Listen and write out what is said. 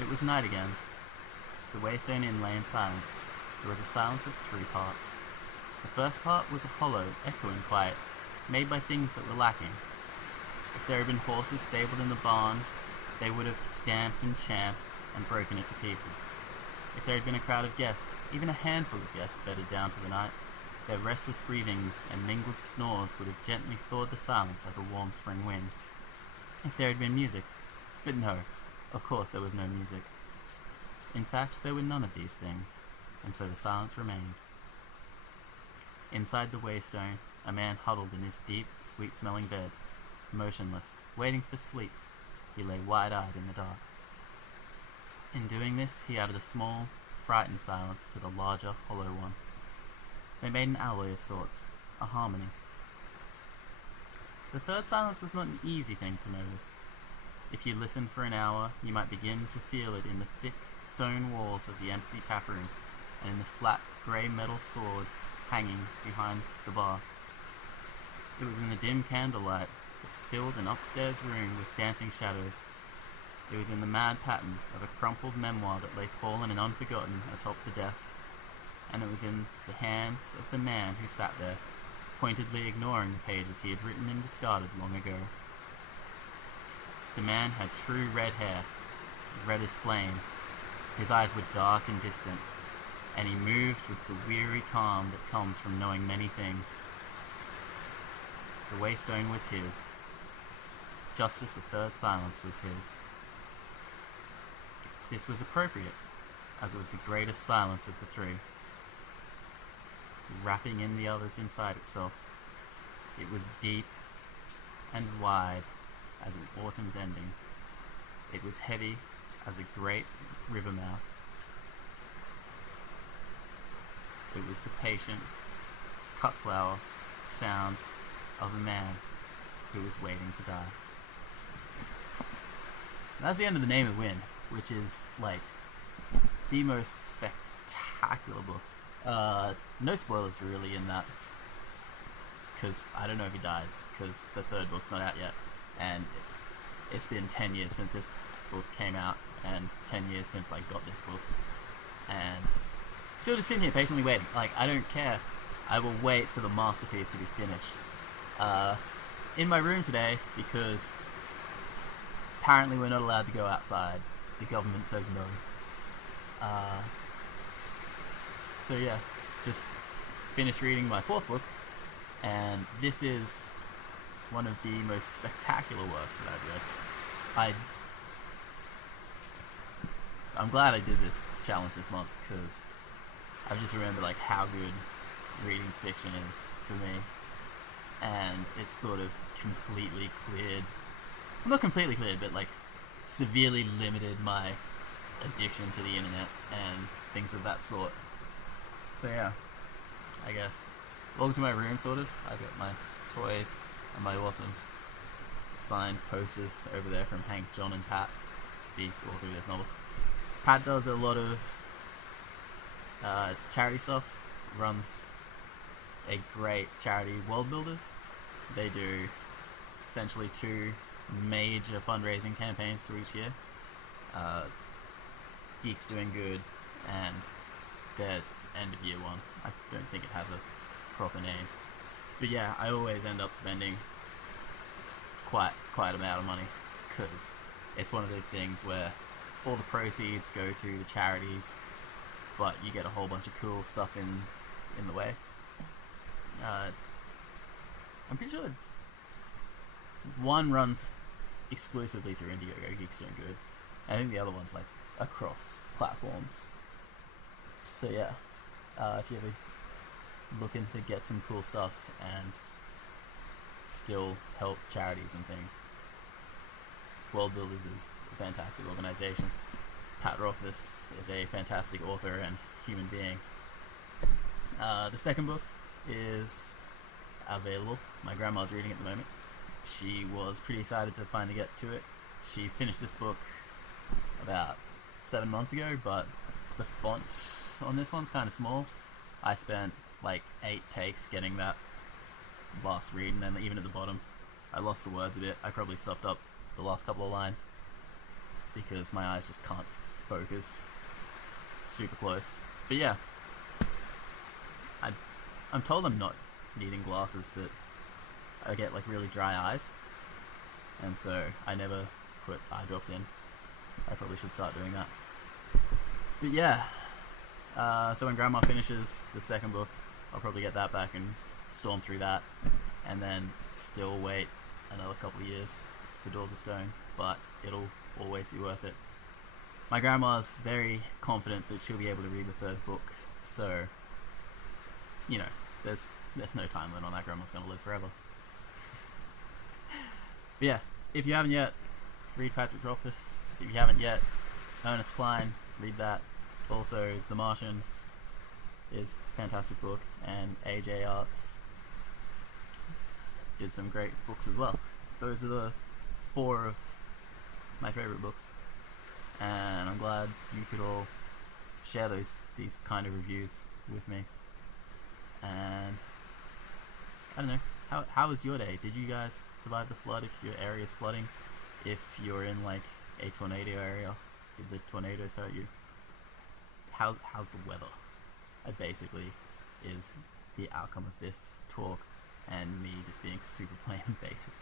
It was night again. The Waystone Inn lay in silence. There was a silence of 3 parts. The first part was a hollow, echoing quiet, made by things that were lacking. If there had been horses stabled in the barn, they would have stamped and champed and broken it to pieces. If there had been a crowd of guests, even a handful of guests bedded down for the night, their restless breathing and mingled snores would have gently thawed the silence like a warm spring wind. If there had been music, but no, of course there was no music. In fact, there were none of these things, and so the silence remained. Inside the Waystone, a man huddled in his deep, sweet-smelling bed, motionless, waiting for sleep. He lay wide-eyed in the dark. In doing this, he added a small, frightened silence to the larger, hollow one. They made an alloy of sorts, a harmony. The third silence was not an easy thing to notice. If you listened for an hour, you might begin to feel it in the thick stone walls of the empty taproom, and in the flat, grey metal sword hanging behind the bar. It was in the dim candlelight that filled an upstairs room with dancing shadows. It was in the mad pattern of a crumpled memoir that lay fallen and unforgotten atop the desk, and it was in the hands of the man who sat there, pointedly ignoring the pages he had written and discarded long ago. The man had true red hair, red as flame. His eyes were dark and distant, and he moved with the weary calm that comes from knowing many things. The Waystone was his, just as the third silence was his. This was appropriate, as it was the greatest silence of the 3, wrapping in the others inside itself. It was deep and wide as an autumn's ending. It was heavy as a great river mouth. It was the patient, cut flower sound of a man who was waiting to die. That's the end of The Name of Wind, which is like the most spectacular book. No spoilers really in that, because I don't know if he dies, because the third book's not out yet, and it's been 10 years since this book came out, and 10 years since I got this book, and still just sitting here patiently waiting. Like, I don't care. I will wait for the masterpiece to be finished. In my room today, because apparently we're not allowed to go outside. The government says no. So yeah, just finished reading my 4th book, and this is one of the most spectacular works that I've read. I'm glad I did this challenge this month, because I've just remembered like how good reading fiction is for me, and it's sort of completely cleared, well, not completely cleared, but like severely limited my addiction to the internet and things of that sort. So yeah, I guess. Welcome to my room, sort of. I've got my toys and my awesome signed posters over there from Hank, John, and Pat, the author of this novel. Pat does a lot of charity stuff, runs a great charity, World Builders. They do essentially 2 major fundraising campaigns through each year. Geeks Doing Good and their end of year one. I don't think it has a proper name. But yeah, I always end up spending quite amount of money, because it's one of those things where all the proceeds go to the charities, but you get a whole bunch of cool stuff in the way. I'm pretty sure one runs exclusively through Indiegogo, Geeks Doing Good. I think the other one's like across platforms. So yeah, if you ever looking to get some cool stuff and still help charities and things, World Builders is a fantastic organization. Pat Rothfuss is a fantastic author and human being. The second book is available. My grandma's reading it at the moment. She was pretty excited to finally get to it. She finished this book about 7 months ago, but the font on this one's kind of small. I spent like 8 takes getting that last read, and then even at the bottom I lost the words a bit. I probably stuffed up the last couple of lines because my eyes just can't focus super close. But yeah, I'm told I'm not needing glasses, but I get like really dry eyes, and so I never put eye drops in. I probably should start doing that. But yeah, so when Grandma finishes the second book, I'll probably get that back and storm through that, and then still wait another couple of years for Doors of Stone, but it'll always be worth it. My grandma's very confident that she'll be able to read the third book, so, you know, there's no time limit on that. Grandma's going to live forever. But yeah, if you haven't yet, read Patrick Rothfuss. If you haven't yet, Ernest Cline, read that. Also, The Martian is a fantastic book, and AJ Arts did some great books as well. Those are the 4 of my favourite books, and I'm glad you could all share these kind of reviews with me. And I don't know, how was your day? Did you guys survive the flood? If your area's flooding, if you're in like a tornado area, did the tornadoes hurt you? How's the weather? It basically is the outcome of this talk and me just being super plain and basic.